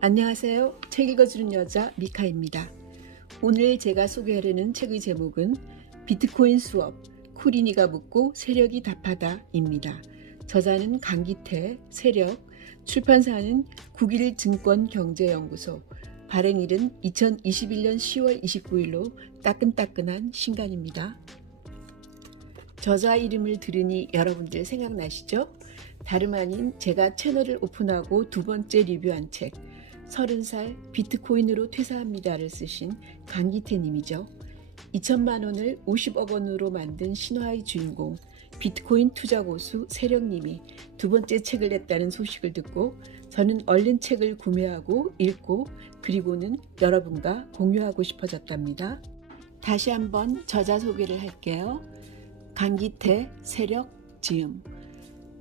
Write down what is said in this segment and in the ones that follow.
안녕하세요. 책 읽어주는 여자 미카입니다. 오늘 제가 소개하려는 책의 제목은 비트코인 수업, 쿠리니가 묻고 세력이 답하다 입니다. 저자는 강기태, 세력, 출판사는 국일증권경제연구소, 발행일은 2021년 10월 29일로 따끈따끈한 신간입니다. 저자 이름을 들으니 여러분들 생각나시죠? 다름 아닌 제가 채널을 오픈하고 두 번째 리뷰한 책 30살 비트코인으로 퇴사합니다를 쓰신 강기태 님이죠. 2천만 원을 50억 원으로 만든 신화의 주인공 비트코인 투자 고수 세력 님이 두 번째 책을 냈다는 소식을 듣고 저는 얼른 책을 구매하고 읽고 그리고는 여러분과 공유하고 싶어졌답니다. 다시 한번 저자 소개를 할게요. 강기태, 세력, 지음.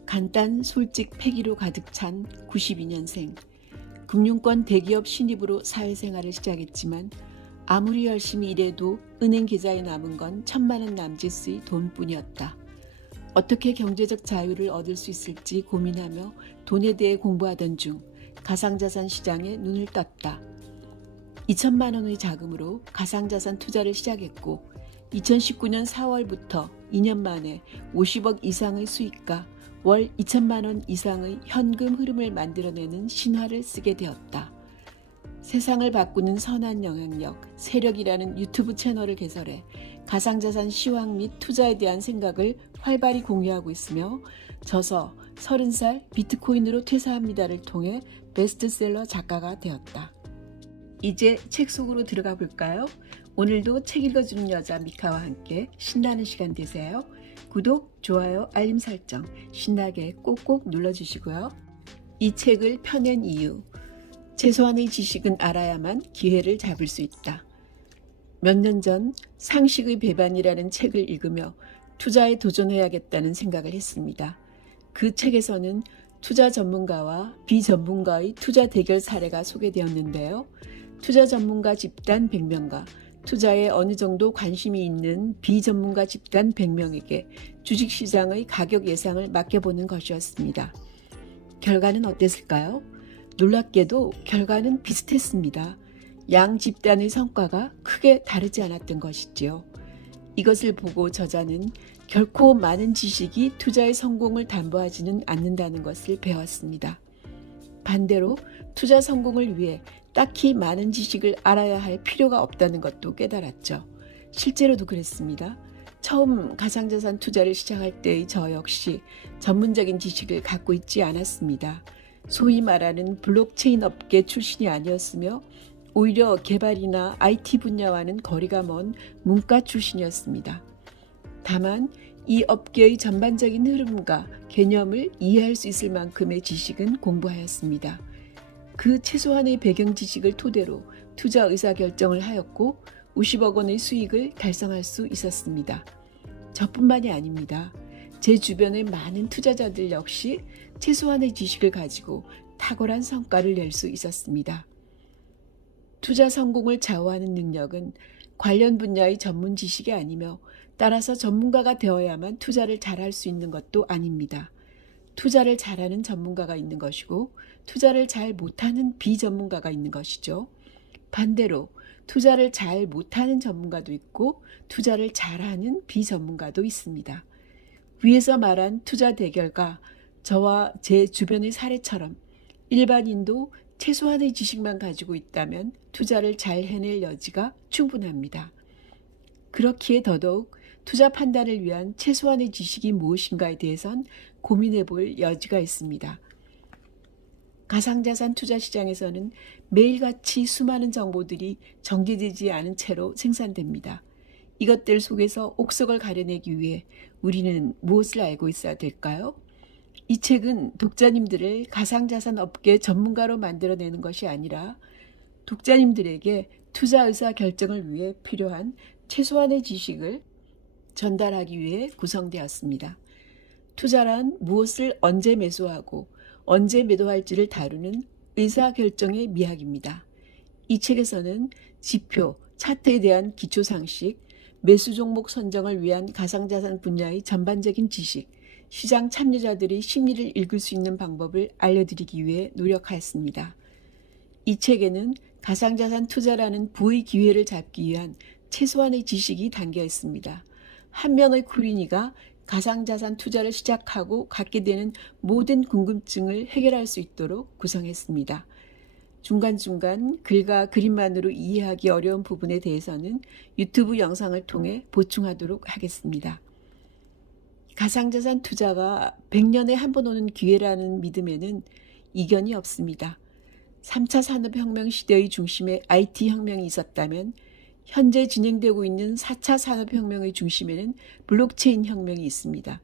간단, 솔직, 패기로 가득 찬 92년생. 금융권 대기업 신입으로 사회생활을 시작했지만 아무리 열심히 일해도 은행 계좌에 남은 건 1,000만 원 남짓의 돈뿐이었다. 어떻게 경제적 자유를 얻을 수 있을지 고민하며 돈에 대해 공부하던 중 가상자산 시장에 눈을 떴다. 2천만 원의 자금으로 가상자산 투자를 시작했고 2019년 4월부터 2년 만에 50억 이상의 수익과 월 2천만 원 이상의 현금 흐름을 만들어내는 신화를 쓰게 되었다. 세상을 바꾸는 선한 영향력, 세력이라는 유튜브 채널을 개설해 가상자산 시황 및 투자에 대한 생각을 활발히 공유하고 있으며 저서 30살 비트코인으로 퇴사합니다를 통해 베스트셀러 작가가 되었다. 이제 책 속으로 들어가 볼까요? 오늘도 책 읽어주는 여자 미카와 함께 신나는 시간 되세요. 구독, 좋아요, 알림 설정 신나게 꼭꼭 눌러주시고요. 이 책을 펴낸 이유, 최소한의 지식은 알아야만 기회를 잡을 수 있다. 몇 년 전 상식의 배반이라는 책을 읽으며 투자에 도전해야겠다는 생각을 했습니다. 그 책에서는 투자 전문가와 비전문가의 투자 대결 사례가 소개되었는데요. 투자 전문가 집단 100명과 투자에 어느 정도 관심이 있는 비전문가 집단 100명에게 주식시장의 가격 예상을 맡겨보는 것이었습니다. 결과는 어땠을까요? 놀랍게도 결과는 비슷했습니다. 양 집단의 성과가 크게 다르지 않았던 것이지요. 이것을 보고 저자는 결코 많은 지식이 투자의 성공을 담보하지는 않는다는 것을 배웠습니다. 반대로 투자 성공을 위해 딱히 많은 지식을 알아야 할 필요가 없다는 것도 깨달았죠. 실제로도 그랬습니다. 처음 가상자산 투자를 시작할 때의 저 역시 전문적인 지식을 갖고 있지 않았습니다. 소위 말하는 블록체인 업계 출신이 아니었으며 오히려 개발이나 IT 분야와는 거리가 먼 문과 출신이었습니다. 다만 이 업계의 전반적인 흐름과 개념을 이해할 수 있을 만큼의 지식은 공부하였습니다. 그 최소한의 배경 지식을 토대로 투자 의사결정을 하였고 50억 원의 수익을 달성할 수 있었습니다. 저뿐만이 아닙니다. 제 주변의 많은 투자자들 역시 최소한의 지식을 가지고 탁월한 성과를 낼 수 있었습니다. 투자 성공을 좌우하는 능력은 관련 분야의 전문 지식이 아니며 따라서 전문가가 되어야만 투자를 잘할 수 있는 것도 아닙니다. 투자를 잘하는 전문가가 있는 것이고 투자를 잘 못하는 비전문가가 있는 것이죠. 반대로 투자를 잘 못하는 전문가도 있고 투자를 잘하는 비전문가도 있습니다. 위에서 말한 투자 대결과 저와 제 주변의 사례처럼 일반인도 최소한의 지식만 가지고 있다면 투자를 잘 해낼 여지가 충분합니다. 그렇기에 더더욱 투자 판단을 위한 최소한의 지식이 무엇인가에 대해선 고민해 볼 여지가 있습니다. 가상자산 투자 시장에서는 매일같이 수많은 정보들이 정제되지 않은 채로 생산됩니다. 이것들 속에서 옥석을 가려내기 위해 우리는 무엇을 알고 있어야 될까요? 이 책은 독자님들을 가상자산 업계 전문가로 만들어내는 것이 아니라 독자님들에게 투자 의사 결정을 위해 필요한 최소한의 지식을 전달하기 위해 구성되었습니다. 투자란 무엇을 언제 매수하고 언제 매도할지를 다루는 의사결정의 미학입니다. 이 책에서는 지표, 차트에 대한 기초상식, 매수 종목 선정을 위한 가상자산 분야의 전반적인 지식, 시장 참여자들의 심리를 읽을 수 있는 방법을 알려드리기 위해 노력하였습니다. 이 책에는 가상자산 투자라는 부의 기회를 잡기 위한 최소한의 지식이 담겨 있습니다. 한 명의 쿠리니가 가상자산 투자를 시작하고 갖게 되는 모든 궁금증을 해결할 수 있도록 구성했습니다. 중간중간 글과 그림만으로 이해하기 어려운 부분에 대해서는 유튜브 영상을 통해 보충하도록 하겠습니다. 가상자산 투자가 100년에 한 번 오는 기회라는 믿음에는 이견이 없습니다. 3차 산업혁명 시대의 중심에 IT 혁명이 있었다면 현재 진행되고 있는 4차 산업혁명의 중심에는 블록체인 혁명이 있습니다.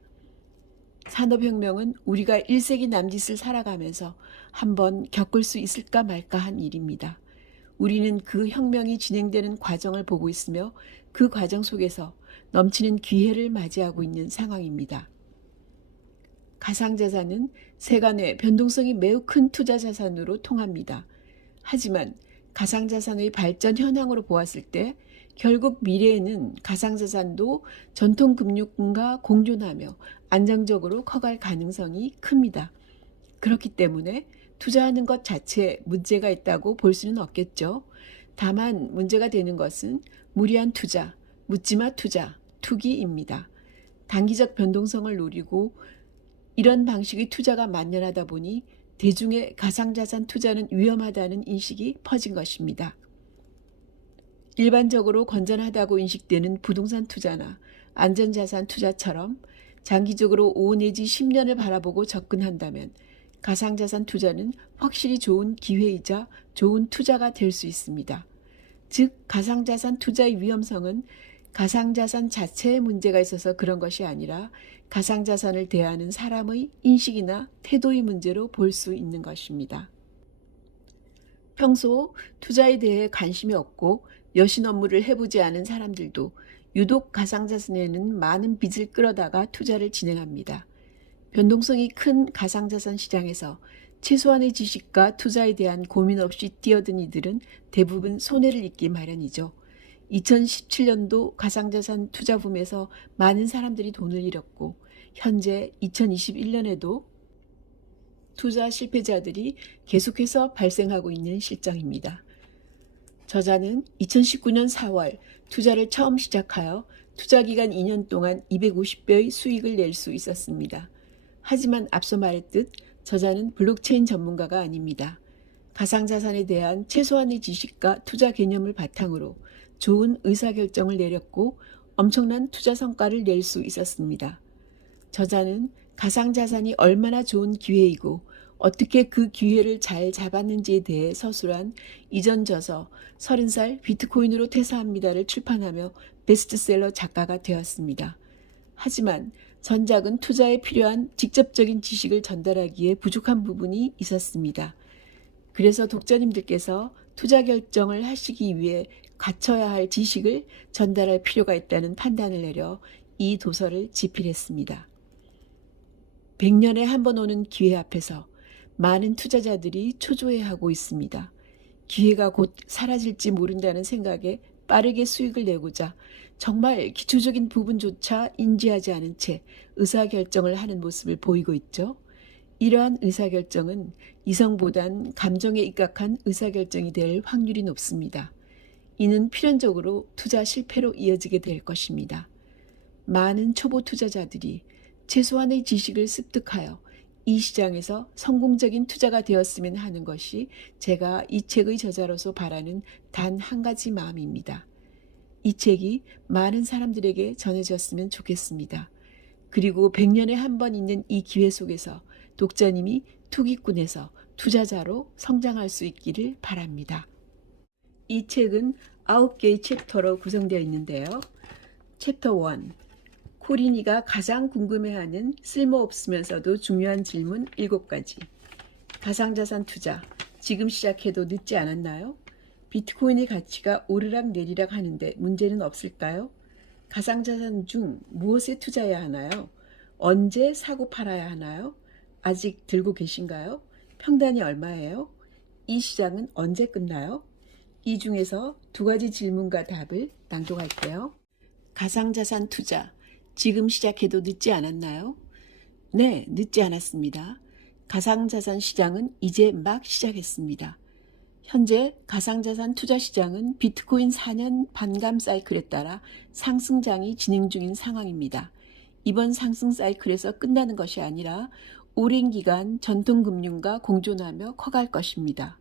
산업혁명은 우리가 1세기 남짓을 살아가면서 한번 겪을 수 있을까 말까 한 일입니다. 우리는 그 혁명이 진행되는 과정을 보고 있으며 그 과정 속에서 넘치는 기회를 맞이하고 있는 상황입니다. 가상자산은 세간의 변동성이 매우 큰 투자 자산으로 통합니다. 하지만 가상자산의 발전 현황으로 보았을 때 결국 미래에는 가상자산도 전통금융과 공존하며 안정적으로 커갈 가능성이 큽니다. 그렇기 때문에 투자하는 것 자체에 문제가 있다고 볼 수는 없겠죠. 다만 문제가 되는 것은 무리한 투자, 묻지마 투자, 투기입니다. 단기적 변동성을 노리고 이런 방식의 투자가 만연하다 보니 대중의 가상자산 투자는 위험하다는 인식이 퍼진 것입니다. 일반적으로 건전하다고 인식되는 부동산 투자나 안전자산 투자처럼 장기적으로 5 내지 10년을 바라보고 접근한다면 가상자산 투자는 확실히 좋은 기회이자 좋은 투자가 될 수 있습니다. 즉, 가상자산 투자의 위험성은 가상자산 자체에 문제가 있어서 그런 것이 아니라 가상자산을 대하는 사람의 인식이나 태도의 문제로 볼 수 있는 것입니다. 평소 투자에 대해 관심이 없고 여신 업무를 해보지 않은 사람들도 유독 가상자산에는 많은 빚을 끌어다가 투자를 진행합니다. 변동성이 큰 가상자산 시장에서 최소한의 지식과 투자에 대한 고민 없이 뛰어든 이들은 대부분 손해를 입기 마련이죠. 2017년도 가상자산 투자 붐에서 많은 사람들이 돈을 잃었고 현재 2021년에도 투자 실패자들이 계속해서 발생하고 있는 실정입니다. 저자는 2019년 4월 투자를 처음 시작하여 투자기간 2년 동안 250배의 수익을 낼 수 있었습니다. 하지만 앞서 말했듯 저자는 블록체인 전문가가 아닙니다. 가상자산에 대한 최소한의 지식과 투자 개념을 바탕으로 좋은 의사결정을 내렸고 엄청난 투자 성과를 낼 수 있었습니다. 저자는 가상자산이 얼마나 좋은 기회이고 어떻게 그 기회를 잘 잡았는지에 대해 서술한 이전 저서 30살 비트코인으로 퇴사합니다를 출판하며 베스트셀러 작가가 되었습니다. 하지만 전작은 투자에 필요한 직접적인 지식을 전달하기에 부족한 부분이 있었습니다. 그래서 독자님들께서 투자 결정을 하시기 위해 갖춰야 할 지식을 전달할 필요가 있다는 판단을 내려 이 도서를 집필했습니다. 100년에 한 번 오는 기회 앞에서 많은 투자자들이 초조해하고 있습니다. 기회가 곧 사라질지 모른다는 생각에 빠르게 수익을 내고자 정말 기초적인 부분조차 인지하지 않은 채 의사결정을 하는 모습을 보이고 있죠. 이러한 의사결정은 이성보단 감정에 입각한 의사결정이 될 확률이 높습니다. 이는 필연적으로 투자 실패로 이어지게 될 것입니다. 많은 초보 투자자들이 최소한의 지식을 습득하여 이 시장에서 성공적인 투자가 되었으면 하는 것이 제가 이 책의 저자로서 바라는 단 한 가지 마음입니다. 이 책이 많은 사람들에게 전해졌으면 좋겠습니다. 그리고 100년에 한 번 있는 이 기회 속에서 독자님이 투기꾼에서 투자자로 성장할 수 있기를 바랍니다. 이 책은 9개의 챕터로 구성되어 있는데요. 챕터 1. 코린이가 가장 궁금해하는 쓸모없으면서도 중요한 질문 7가지. 가상자산 투자, 지금 시작해도 늦지 않았나요? 비트코인의 가치가 오르락 내리락 하는데 문제는 없을까요? 가상자산 중 무엇에 투자해야 하나요? 언제 사고 팔아야 하나요? 아직 들고 계신가요? 평단이 얼마예요? 이 시장은 언제 끝나요? 이 중에서 2가지 질문과 답을 낭독할게요. 가상자산 투자, 지금 시작해도 늦지 않았나요? 네, 늦지 않았습니다. 가상자산 시장은 이제 막 시작했습니다. 현재 가상자산 투자 시장은 비트코인 4년 반감 사이클에 따라 상승장이 진행 중인 상황입니다. 이번 상승 사이클에서 끝나는 것이 아니라 오랜 기간 전통금융과 공존하며 커갈 것입니다.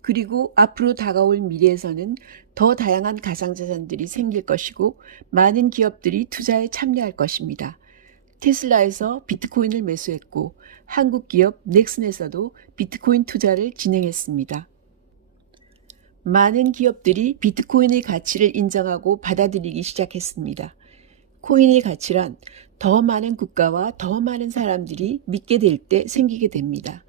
그리고 앞으로 다가올 미래에서는 더 다양한 가상자산들이 생길 것이고 많은 기업들이 투자에 참여할 것입니다. 테슬라에서 비트코인을 매수했고 한국 기업 넥슨에서도 비트코인 투자를 진행했습니다. 많은 기업들이 비트코인의 가치를 인정하고 받아들이기 시작했습니다. 코인의 가치란 더 많은 국가와 더 많은 사람들이 믿게 될 때 생기게 됩니다.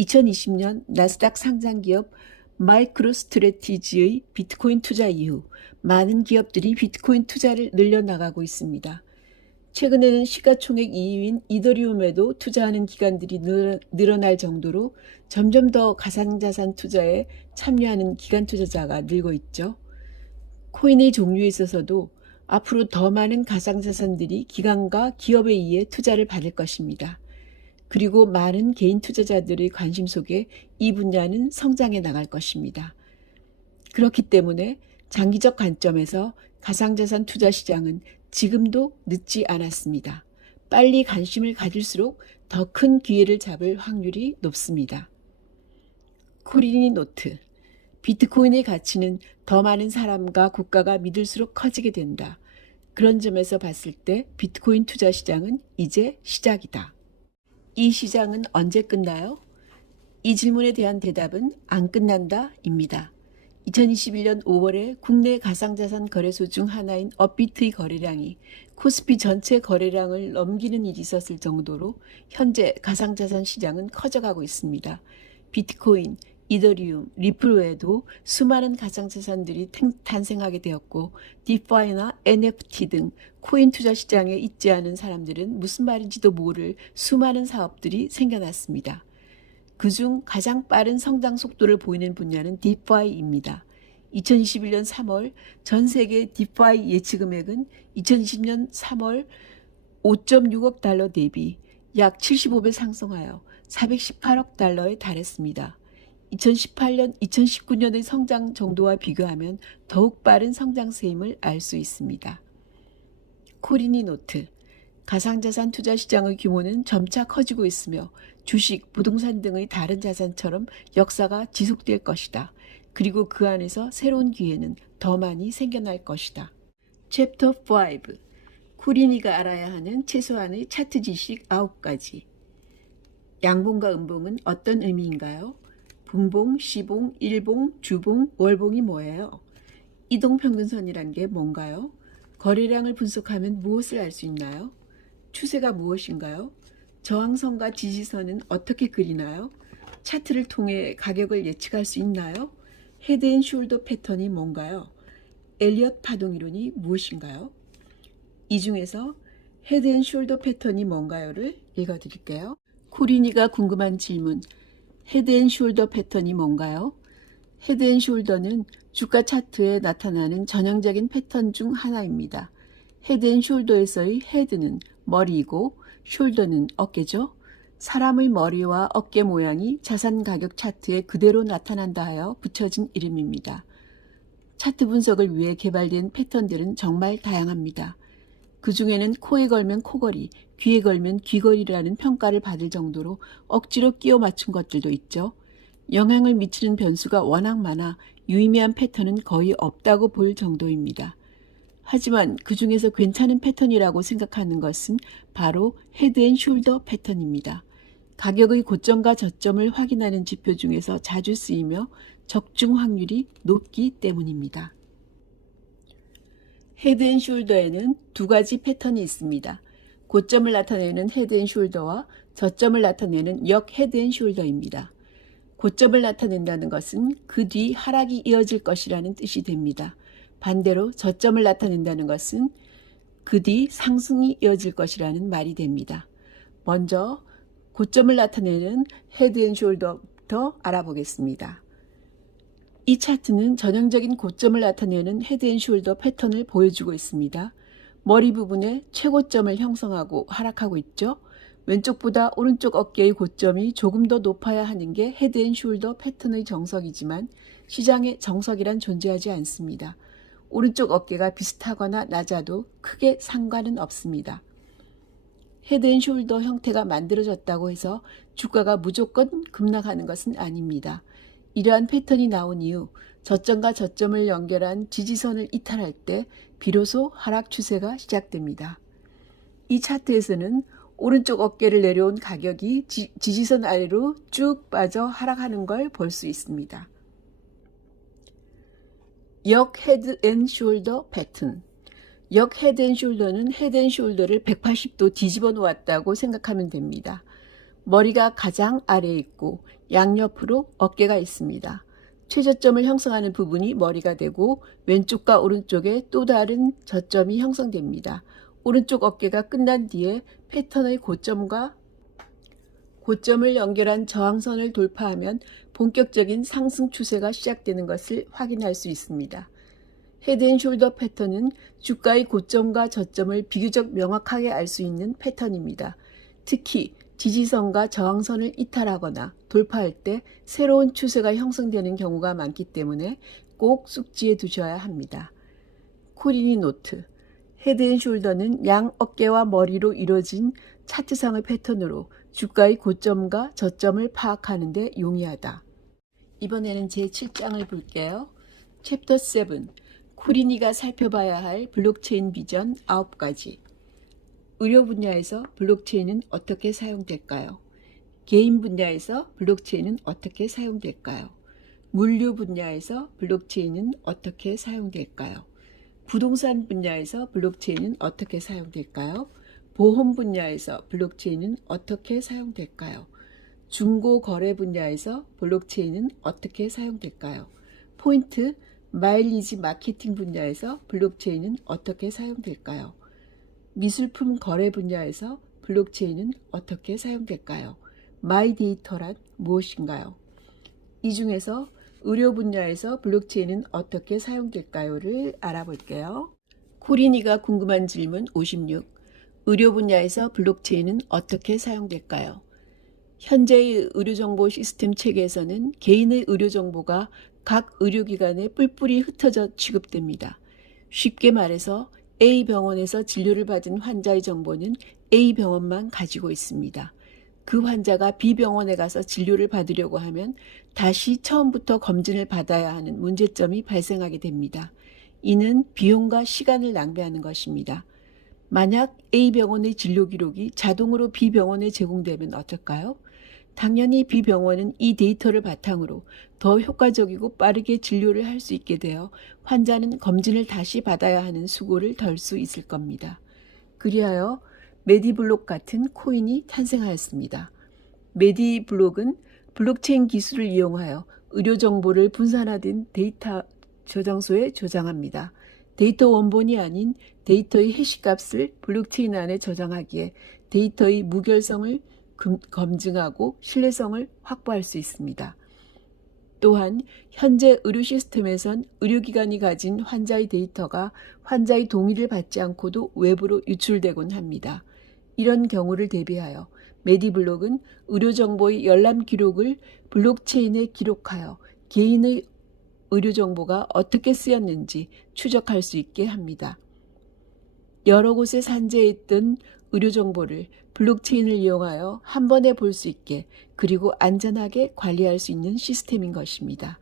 2020년 나스닥 상장기업 마이크로스트래티지의 비트코인 투자 이후 많은 기업들이 비트코인 투자를 늘려나가고 있습니다. 최근에는 시가총액 2위인 이더리움에도 투자하는 기관들이 늘어날 정도로 점점 더 가상자산 투자에 참여하는 기관 투자자가 늘고 있죠. 코인의 종류에 있어서도 앞으로 더 많은 가상자산들이 기관과 기업에 의해 투자를 받을 것입니다. 그리고 많은 개인 투자자들의 관심 속에 이 분야는 성장해 나갈 것입니다. 그렇기 때문에 장기적 관점에서 가상자산 투자 시장은 지금도 늦지 않았습니다. 빨리 관심을 가질수록 더 큰 기회를 잡을 확률이 높습니다. 코린이 노트. 비트코인의 가치는 더 많은 사람과 국가가 믿을수록 커지게 된다. 그런 점에서 봤을 때 비트코인 투자 시장은 이제 시작이다. 이 시장은 언제 끝나요? 이 질문에 대한 대답은 안 끝난다입니다. 2021년 5월에 국내 가상자산 거래소 중 하나인 업비트의 거래량이 코스피 전체 거래량을 넘기는 일이 있었을 정도로 현재 가상자산 시장은 커져가고 있습니다. 비트코인, 이더리움, 리플 외에도 수많은 가상자산들이 탄생하게 되었고 디파이나 NFT 등 코인 투자 시장에 있지 않은 사람들은 무슨 말인지도 모를 수많은 사업들이 생겨났습니다. 그중 가장 빠른 성장 속도를 보이는 분야는 디파이입니다. 2021년 3월 전 세계 디파이 예치 금액은 2020년 3월 5.6억 달러 대비 약 75배 상승하여 418억 달러에 달했습니다. 2018년, 2019년의 성장 정도와 비교하면 더욱 빠른 성장세임을 알 수 있습니다. 코린이 노트. 가상자산 투자 시장의 규모는 점차 커지고 있으며 주식, 부동산 등의 다른 자산처럼 역사가 지속될 것이다. 그리고 그 안에서 새로운 기회는 더 많이 생겨날 것이다. 챕터 5. 코린이가 알아야 하는 최소한의 차트 지식 9가지. 양봉과 음봉은 어떤 의미인가요? 분봉, 시봉, 일봉, 주봉, 월봉이 뭐예요? 이동평균선이란 게 뭔가요? 거래량을 분석하면 무엇을 알 수 있나요? 추세가 무엇인가요? 저항선과 지지선은 어떻게 그리나요? 차트를 통해 가격을 예측할 수 있나요? 헤드앤숄더 패턴이 뭔가요? 엘리엇 파동 이론이 무엇인가요? 이 중에서 헤드앤숄더 패턴이 뭔가요를 읽어드릴게요. 코린이가 궁금한 질문. 헤드앤숄더 패턴이 뭔가요? 헤드앤숄더는 주가 차트에 나타나는 전형적인 패턴 중 하나입니다. 헤드앤숄더에서의 헤드는 머리이고 숄더는 어깨죠. 사람의 머리와 어깨 모양이 자산 가격 차트에 그대로 나타난다 하여 붙여진 이름입니다. 차트 분석을 위해 개발된 패턴들은 정말 다양합니다. 그 중에는 코에 걸면 코걸이, 귀에 걸면 귀걸이라는 평가를 받을 정도로 억지로 끼워 맞춘 것들도 있죠. 영향을 미치는 변수가 워낙 많아 유의미한 패턴은 거의 없다고 볼 정도입니다. 하지만 그 중에서 괜찮은 패턴이라고 생각하는 것은 바로 헤드앤숄더 패턴입니다. 가격의 고점과 저점을 확인하는 지표 중에서 자주 쓰이며 적중 확률이 높기 때문입니다. 헤드앤숄더에는 두 가지 패턴이 있습니다. 고점을 나타내는 헤드앤숄더와 저점을 나타내는 역 헤드앤숄더입니다. 고점을 나타낸다는 것은 그 뒤 하락이 이어질 것이라는 뜻이 됩니다. 반대로 저점을 나타낸다는 것은 그 뒤 상승이 이어질 것이라는 말이 됩니다. 먼저 고점을 나타내는 헤드앤숄더부터 알아보겠습니다. 이 차트는 전형적인 고점을 나타내는 헤드앤숄더 패턴을 보여주고 있습니다. 머리 부분에 최고점을 형성하고 하락하고 있죠. 왼쪽보다 오른쪽 어깨의 고점이 조금 더 높아야 하는 게 헤드앤숄더 패턴의 정석이지만 시장에 정석이란 존재하지 않습니다. 오른쪽 어깨가 비슷하거나 낮아도 크게 상관은 없습니다. 헤드앤숄더 형태가 만들어졌다고 해서 주가가 무조건 급락하는 것은 아닙니다. 이러한 패턴이 나온 이후 저점과 저점을 연결한 지지선을 이탈할 때 비로소 하락 추세가 시작됩니다. 이 차트에서는 오른쪽 어깨를 내려온 가격이 지지선 아래로 쭉 빠져 하락하는 걸 볼 수 있습니다. 역 헤드앤숄더 패턴. 역 헤드앤숄더는 헤드앤숄더를 180도 뒤집어 놓았다고 생각하면 됩니다. 머리가 가장 아래에 있고 양옆으로 어깨가 있습니다. 최저점을 형성하는 부분이 머리가 되고 왼쪽과 오른쪽에 또 다른 저점이 형성됩니다. 오른쪽 어깨가 끝난 뒤에 패턴의 고점과 고점을 연결한 저항선을 돌파하면 본격적인 상승 추세가 시작되는 것을 확인할 수 있습니다. 헤드앤숄더 패턴은 주가의 고점과 저점을 비교적 명확하게 알 수 있는 패턴입니다. 특히 지지선과 저항선을 이탈하거나 돌파할 때 새로운 추세가 형성되는 경우가 많기 때문에 꼭 숙지해 두셔야 합니다. 코리니 노트. 헤드앤숄더는 양 어깨와 머리로 이루어진 차트상의 패턴으로 주가의 고점과 저점을 파악하는 데 용이하다. 이번에는 제7장을 볼게요. 챕터 7. 코리니가 살펴봐야 할 블록체인 비전 9가지. 의료 분야에서 블록체인은 어떻게 사용될까요? 개인 분야에서 블록체인은 어떻게 사용될까요? 물류 분야에서 블록체인은 어떻게 사용될까요? 부동산 분야에서 블록체인은 어떻게 사용될까요? 보험 분야에서 블록체인은 어떻게 사용될까요? 중고 거래 분야에서 블록체인은 어떻게 사용될까요? 포인트, 마일리지 마케팅 분야에서 블록체인은 어떻게 사용될까요? 미술품 거래 분야에서 블록체인은 어떻게 사용될까요? 마이데이터란 무엇인가요? 이 중에서 의료 분야에서 블록체인은 어떻게 사용될까요?를 알아볼게요. 코리니가 궁금한 질문 56. 의료 분야에서 블록체인은 어떻게 사용될까요? 현재의 의료정보 시스템 체계에서는 개인의 의료정보가 각 의료기관에 뿔뿔이 흩어져 취급됩니다. 쉽게 말해서 A병원에서 진료를 받은 환자의 정보는 A병원만 가지고 있습니다. 그 환자가 B병원에 가서 진료를 받으려고 하면 다시 처음부터 검진을 받아야 하는 문제점이 발생하게 됩니다. 이는 비용과 시간을 낭비하는 것입니다. 만약 A병원의 진료 기록이 자동으로 B병원에 제공되면 어떨까요? 당연히 B병원은 이 데이터를 바탕으로 더 효과적이고 빠르게 진료를 할 수 있게 되어 환자는 검진을 다시 받아야 하는 수고를 덜 수 있을 겁니다. 그리하여 메디블록 같은 코인이 탄생하였습니다. 메디블록은 블록체인 기술을 이용하여 의료정보를 분산화된 데이터 저장소에 저장합니다. 데이터 원본이 아닌 데이터의 해시값을 블록체인 안에 저장하기에 데이터의 무결성을 검증하고 신뢰성을 확보할 수 있습니다. 또한 현재 의료 시스템에선 의료기관이 가진 환자의 데이터가 환자의 동의를 받지 않고도 외부로 유출되곤 합니다. 이런 경우를 대비하여 메디블록은 의료정보의 열람 기록을 블록체인에 기록하여 개인의 의료정보가 어떻게 쓰였는지 추적할 수 있게 합니다. 여러 곳에 산재해 있던 의료정보를 블록체인을 이용하여 한 번에 볼 수 있게 그리고 안전하게 관리할 수 있는 시스템인 것입니다.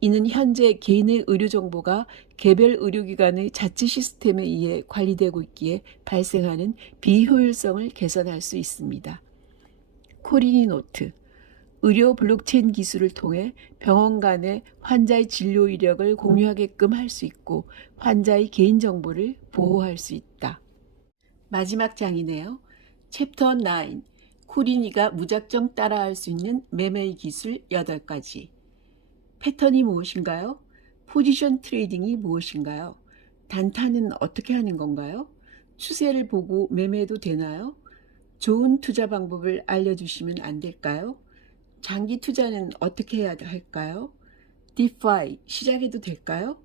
이는 현재 개인의 의료정보가 개별 의료기관의 자치 시스템에 의해 관리되고 있기에 발생하는 비효율성을 개선할 수 있습니다. 코리니 노트. 의료 블록체인 기술을 통해 병원 간의 환자의 진료 이력을 공유하게끔 할 수 있고 환자의 개인정보를 보호할 수 있다. 마지막 장이네요. 챕터 9. 코리니가 무작정 따라할 수 있는 매매의 기술 8가지. 패턴이 무엇인가요? 포지션 트레이딩이 무엇인가요? 단타는 어떻게 하는 건가요? 추세를 보고 매매해도 되나요? 좋은 투자 방법을 알려주시면 안 될까요? 장기 투자는 어떻게 해야 할까요? 디파이 시작해도 될까요?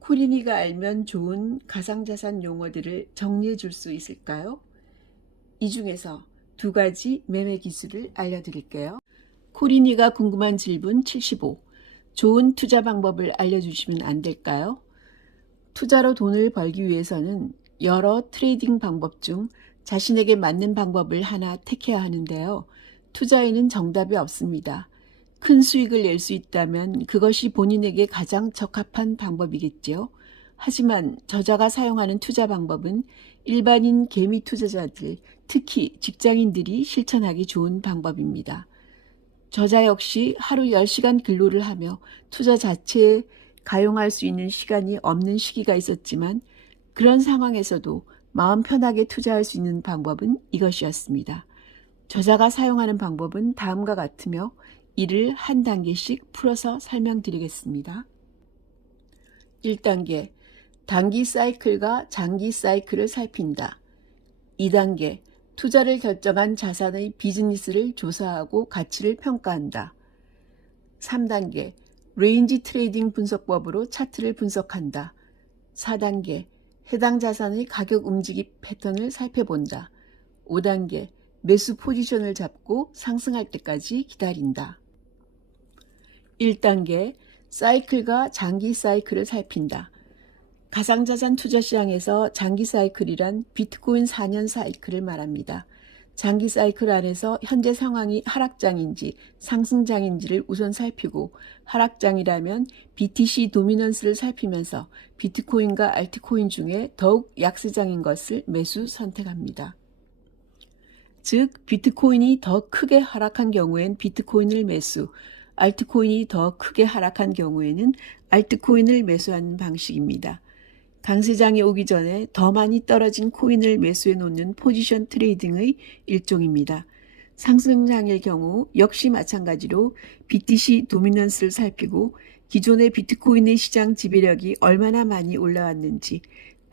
코리니가 알면 좋은 가상자산 용어들을 정리해 줄 수 있을까요? 이 중에서 두 가지 매매 기술을 알려드릴게요. 코린이가 궁금한 질문 75. 좋은 투자 방법을 알려주시면 안 될까요? 투자로 돈을 벌기 위해서는 여러 트레이딩 방법 중 자신에게 맞는 방법을 하나 택해야 하는데요. 투자에는 정답이 없습니다. 큰 수익을 낼 수 있다면 그것이 본인에게 가장 적합한 방법이겠지요. 하지만 저자가 사용하는 투자 방법은 일반인 개미 투자자들, 특히 직장인들이 실천하기 좋은 방법입니다. 저자 역시 하루 10시간 근로를 하며 투자 자체에 가용할 수 있는 시간이 없는 시기가 있었지만 그런 상황에서도 마음 편하게 투자할 수 있는 방법은 이것이었습니다. 저자가 사용하는 방법은 다음과 같으며 이를 한 단계씩 풀어서 설명드리겠습니다. 1단계, 단기 사이클과 장기 사이클을 살핀다. 2단계, 투자를 결정한 자산의 비즈니스를 조사하고 가치를 평가한다. 3단계, 레인지 트레이딩 분석법으로 차트를 분석한다. 4단계, 해당 자산의 가격 움직임 패턴을 살펴본다. 5단계, 매수 포지션을 잡고 상승할 때까지 기다린다. 1단계, 사이클과 장기 사이클을 살핀다. 가상자산 투자 시장에서 장기 사이클이란 비트코인 4년 사이클을 말합니다. 장기 사이클 안에서 현재 상황이 하락장인지 상승장인지를 우선 살피고 하락장이라면 BTC 도미넌스를 살피면서 비트코인과 알트코인 중에 더욱 약세장인 것을 매수 선택합니다. 즉 비트코인이 더 크게 하락한 경우엔 비트코인을 매수, 알트코인이 더 크게 하락한 경우에는 알트코인을 매수하는 방식입니다. 강세장이 오기 전에 더 많이 떨어진 코인을 매수해 놓는 포지션 트레이딩의 일종입니다. 상승장일 경우 역시 마찬가지로 BTC 도미넌스를 살피고 기존의 비트코인의 시장 지배력이 얼마나 많이 올라왔는지,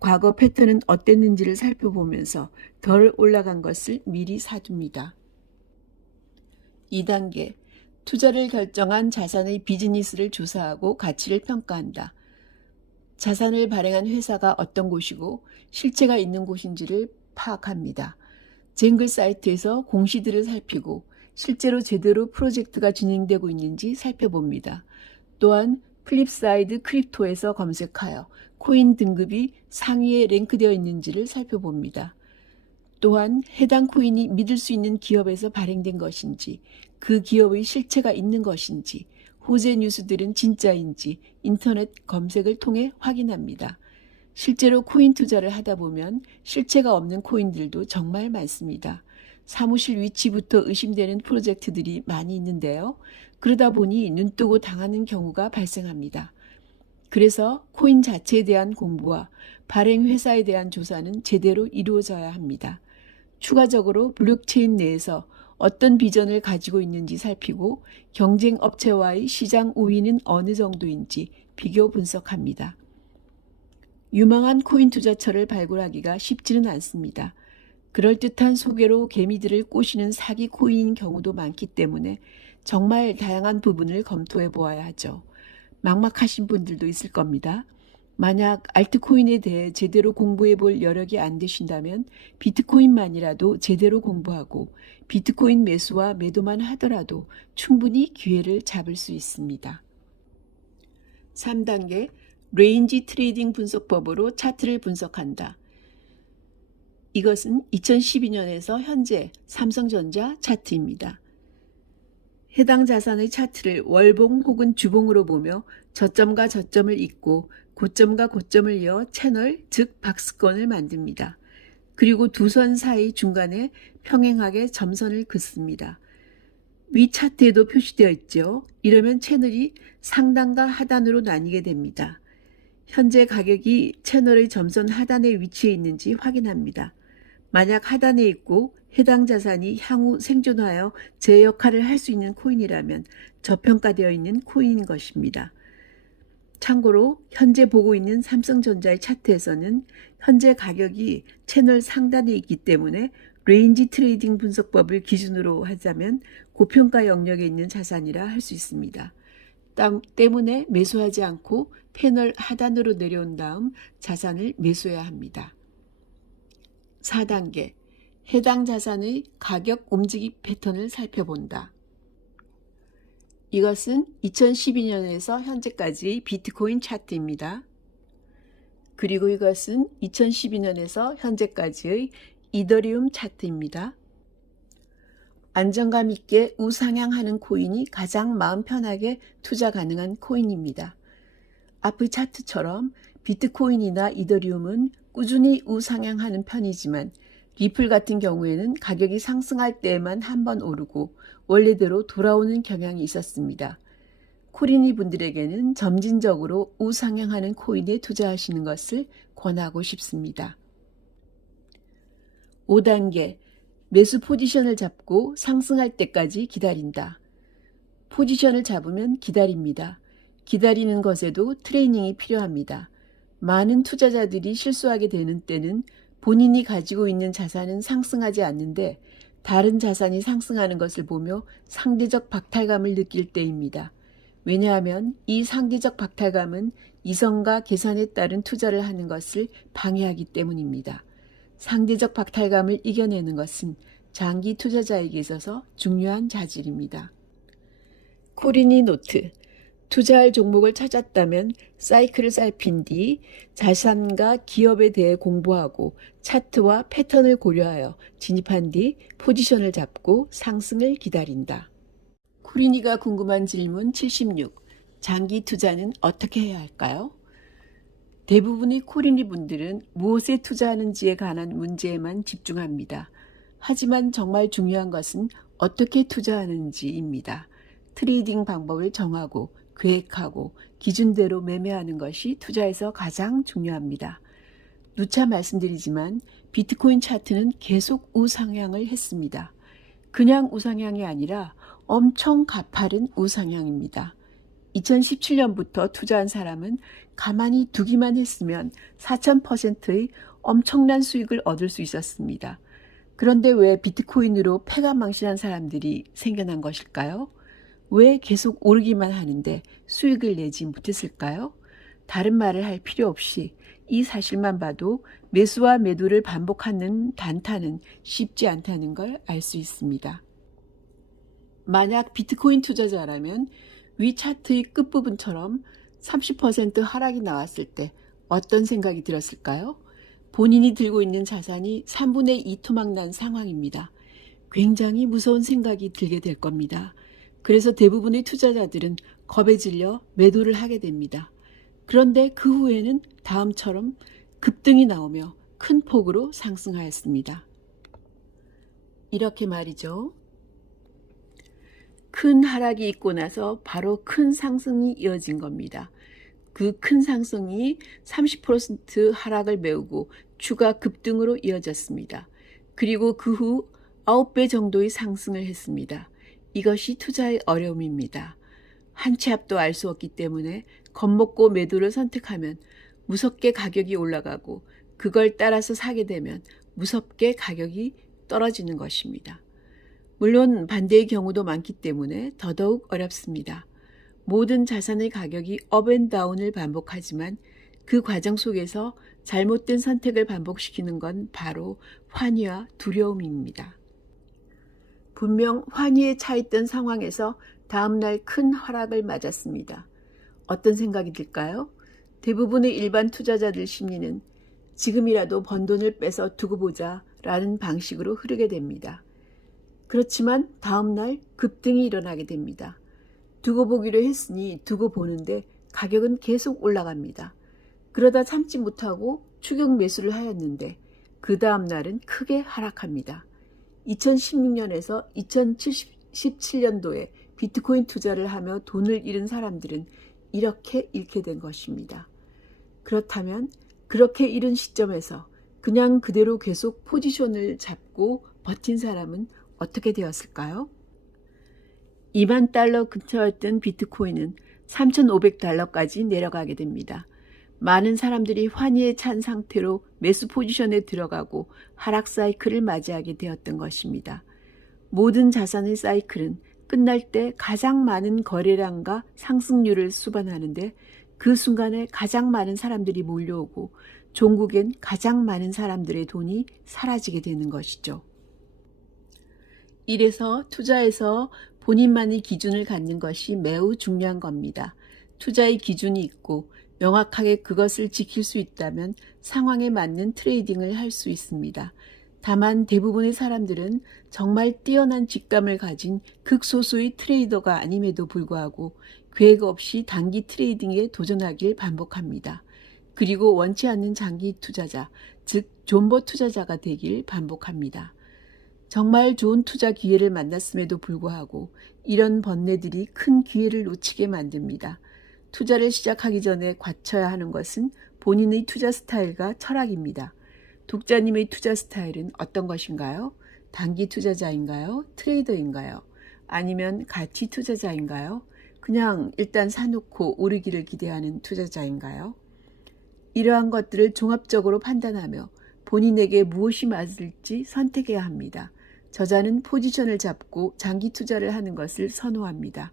과거 패턴은 어땠는지를 살펴보면서 덜 올라간 것을 미리 사둡니다. 2단계, 투자를 결정한 자산의 비즈니스를 조사하고 가치를 평가한다. 자산을 발행한 회사가 어떤 곳이고 실체가 있는 곳인지를 파악합니다. 쟁글 사이트에서 공시들을 살피고 실제로 제대로 프로젝트가 진행되고 있는지 살펴봅니다. 또한 플립사이드 크립토에서 검색하여 코인 등급이 상위에 랭크되어 있는지를 살펴봅니다. 또한 해당 코인이 믿을 수 있는 기업에서 발행된 것인지, 그 기업의 실체가 있는 것인지, 호재 뉴스들은 진짜인지 인터넷 검색을 통해 확인합니다. 실제로 코인 투자를 하다 보면 실체가 없는 코인들도 정말 많습니다. 사무실 위치부터 의심되는 프로젝트들이 많이 있는데요. 그러다 보니 눈뜨고 당하는 경우가 발생합니다. 그래서 코인 자체에 대한 공부와 발행 회사에 대한 조사는 제대로 이루어져야 합니다. 추가적으로 블록체인 내에서 어떤 비전을 가지고 있는지 살피고 경쟁 업체와의 시장 우위는 어느 정도인지 비교 분석합니다. 유망한 코인 투자처를 발굴하기가 쉽지는 않습니다. 그럴듯한 소개로 개미들을 꼬시는 사기 코인인 경우도 많기 때문에 정말 다양한 부분을 검토해 보아야 하죠. 막막하신 분들도 있을 겁니다. 만약 알트코인에 대해 제대로 공부해 볼 여력이 안 되신다면 비트코인만이라도 제대로 공부하고 비트코인 매수와 매도만 하더라도 충분히 기회를 잡을 수 있습니다. 3단계, 레인지 트레이딩 분석법으로 차트를 분석한다. 이것은 2012년에서 현재 삼성전자 차트입니다. 해당 자산의 차트를 월봉 혹은 주봉으로 보며 저점과 저점을 잇고 고점과 고점을 이어 채널, 즉 박스권을 만듭니다. 그리고 두 선 사이 중간에 평행하게 점선을 긋습니다. 위 차트에도 표시되어 있죠. 이러면 채널이 상단과 하단으로 나뉘게 됩니다. 현재 가격이 채널의 점선 하단에 위치해 있는지 확인합니다. 만약 하단에 있고 해당 자산이 향후 생존하여 제 역할을 할 수 있는 코인이라면 저평가되어 있는 코인인 것입니다. 참고로 현재 보고 있는 삼성전자의 차트에서는 현재 가격이 채널 상단에 있기 때문에 레인지 트레이딩 분석법을 기준으로 하자면 고평가 영역에 있는 자산이라 할 수 있습니다. 때문에 매수하지 않고 패널 하단으로 내려온 다음 자산을 매수해야 합니다. 4단계, 해당 자산의 가격 움직임 패턴을 살펴본다. 이것은 2012년에서 현재까지의 비트코인 차트입니다. 그리고 이것은 2012년에서 현재까지의 이더리움 차트입니다. 안정감 있게 우상향하는 코인이 가장 마음 편하게 투자 가능한 코인입니다. 앞의 차트처럼 비트코인이나 이더리움은 꾸준히 우상향하는 편이지만 리플 같은 경우에는 가격이 상승할 때에만 한번 오르고 원래대로 돌아오는 경향이 있었습니다. 코린이 분들에게는 점진적으로 우상향하는 코인에 투자하시는 것을 권하고 싶습니다. 5단계, 매수 포지션을 잡고 상승할 때까지 기다린다. 포지션을 잡으면 기다립니다. 기다리는 것에도 트레이닝이 필요합니다. 많은 투자자들이 실수하게 되는 때는 본인이 가지고 있는 자산은 상승하지 않는데 다른 자산이 상승하는 것을 보며 상대적 박탈감을 느낄 때입니다. 왜냐하면 이 상대적 박탈감은 이성과 계산에 따른 투자를 하는 것을 방해하기 때문입니다. 상대적 박탈감을 이겨내는 것은 장기 투자자에게 있어서 중요한 자질입니다. 코린이 노트. 투자할 종목을 찾았다면 사이클을 살핀 뒤 자산과 기업에 대해 공부하고 차트와 패턴을 고려하여 진입한 뒤 포지션을 잡고 상승을 기다린다. 코린이가 궁금한 질문 76. 장기 투자는 어떻게 해야 할까요? 대부분의 코린이 분들은 무엇에 투자하는지에 관한 문제에만 집중합니다. 하지만 정말 중요한 것은 어떻게 투자하는지입니다. 트레이딩 방법을 정하고 계획하고 기준대로 매매하는 것이 투자에서 가장 중요합니다. 누차 말씀드리지만 비트코인 차트는 계속 우상향을 했습니다. 그냥 우상향이 아니라 엄청 가파른 우상향입니다. 2017년부터 투자한 사람은 가만히 두기만 했으면 4000%의 엄청난 수익을 얻을 수 있었습니다. 그런데 왜 비트코인으로 패가망신한 사람들이 생겨난 것일까요? 왜 계속 오르기만 하는데 수익을 내지 못했을까요? 다른 말을 할 필요 없이 이 사실만 봐도 매수와 매도를 반복하는 단타는 쉽지 않다는 걸 알 수 있습니다. 만약 비트코인 투자자라면 위 차트의 끝부분처럼 30% 하락이 나왔을 때 어떤 생각이 들었을까요? 본인이 들고 있는 자산이 3분의 2 토막난 상황입니다. 굉장히 무서운 생각이 들게 될 겁니다. 그래서 대부분의 투자자들은 겁에 질려 매도를 하게 됩니다. 그런데 그 후에는 다음처럼 급등이 나오며 큰 폭으로 상승하였습니다. 이렇게 말이죠. 큰 하락이 있고 나서 바로 큰 상승이 이어진 겁니다. 그 큰 상승이 30% 하락을 메우고 추가 급등으로 이어졌습니다. 그리고 그 후 9배 정도의 상승을 했습니다. 이것이 투자의 어려움입니다. 한 치 앞도 알 수 없기 때문에 겁먹고 매도를 선택하면 무섭게 가격이 올라가고 그걸 따라서 사게 되면 무섭게 가격이 떨어지는 것입니다. 물론 반대의 경우도 많기 때문에 더더욱 어렵습니다. 모든 자산의 가격이 업앤다운을 반복하지만 그 과정 속에서 잘못된 선택을 반복시키는 건 바로 환희와 두려움입니다. 분명 환희에 차있던 상황에서 다음날 큰 하락을 맞았습니다. 어떤 생각이 들까요? 대부분의 일반 투자자들 심리는 지금이라도 번 돈을 빼서 두고 보자 라는 방식으로 흐르게 됩니다. 그렇지만 다음날 급등이 일어나게 됩니다. 두고 보기로 했으니 두고 보는데 가격은 계속 올라갑니다. 그러다 참지 못하고 추격 매수를 하였는데 그 다음날은 크게 하락합니다. 2016년에서 2017년도에 비트코인 투자를 하며 돈을 잃은 사람들은 이렇게 잃게 된 것입니다. 그렇다면 그렇게 잃은 시점에서 그냥 그대로 계속 포지션을 잡고 버틴 사람은 어떻게 되었을까요? 2만 달러 근처였던 비트코인은 3,500달러까지 내려가게 됩니다. 많은 사람들이 환희에 찬 상태로 매수 포지션에 들어가고 하락 사이클을 맞이하게 되었던 것입니다. 모든 자산의 사이클은 끝날 때 가장 많은 거래량과 상승률을 수반하는데 그 순간에 가장 많은 사람들이 몰려오고 종국엔 가장 많은 사람들의 돈이 사라지게 되는 것이죠. 이래서 투자에서 본인만의 기준을 갖는 것이 매우 중요한 겁니다. 투자의 기준이 있고 명확하게 그것을 지킬 수 있다면 상황에 맞는 트레이딩을 할 수 있습니다. 다만 대부분의 사람들은 정말 뛰어난 직감을 가진 극소수의 트레이더가 아님에도 불구하고 계획 없이 단기 트레이딩에 도전하길 반복합니다. 그리고 원치 않는 장기 투자자, 즉 존버 투자자가 되길 반복합니다. 정말 좋은 투자 기회를 만났음에도 불구하고 이런 번뇌들이 큰 기회를 놓치게 만듭니다. 투자를 시작하기 전에 갖춰야 하는 것은 본인의 투자 스타일과 철학입니다. 독자님의 투자 스타일은 어떤 것인가요? 단기 투자자인가요? 트레이더인가요? 아니면 가치 투자자인가요? 그냥 일단 사놓고 오르기를 기대하는 투자자인가요? 이러한 것들을 종합적으로 판단하며 본인에게 무엇이 맞을지 선택해야 합니다. 저자는 포지션을 잡고 장기 투자를 하는 것을 선호합니다.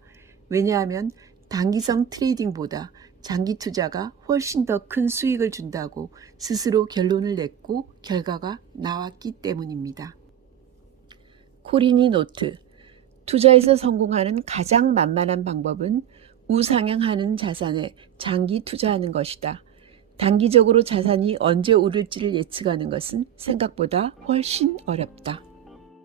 왜냐하면 단기성 트레이딩보다 장기 투자가 훨씬 더 큰 수익을 준다고 스스로 결론을 냈고 결과가 나왔기 때문입니다. 코리니 노트. 투자에서 성공하는 가장 만만한 방법은 우상향하는 자산에 장기 투자하는 것이다. 단기적으로 자산이 언제 오를지를 예측하는 것은 생각보다 훨씬 어렵다.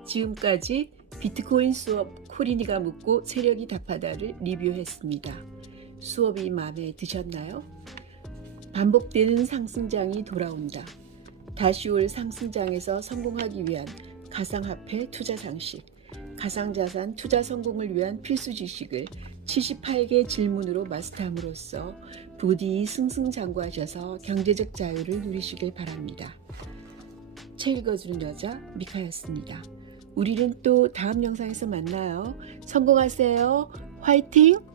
지금까지 비트코인 수업 코리니가 묻고 세력이 답하다를 리뷰했습니다. 수업이 마음에 드셨나요? 반복되는 상승장이 돌아온다. 다시 올 상승장에서 성공하기 위한 가상화폐 투자 상식, 가상자산 투자 성공을 위한 필수 지식을 78개 질문으로 마스터함으로써 부디 승승장구하셔서 경제적 자유를 누리시길 바랍니다. 책 읽어주는 여자 미카였습니다. 우리는 또 다음 영상에서 만나요. 성공하세요. 화이팅!